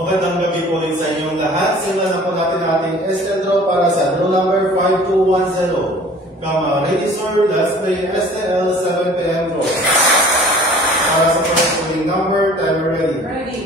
Magandang gabi po ulit sa inyong lahat. Simulan na po natin ating SL draw para sa draw number 5210. Come ready sir, let's play STL 7 PM draw. Para sa first winning number, timer ready. Ready.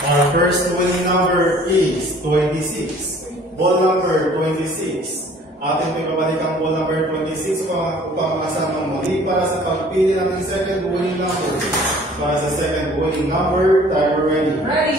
Our first winning number is 26. Ball number 26. Ating may babalik ang ball number 26 upang masamang muli para sa pagpili ng second winning number. Para sa second winning number, timer ready. Ready.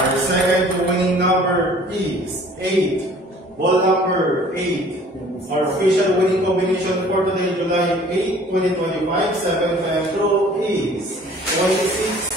Our second winning number is 8. Ball number 8. Our official winning combination for today, July 8, 2025, 7 PM draw is 26,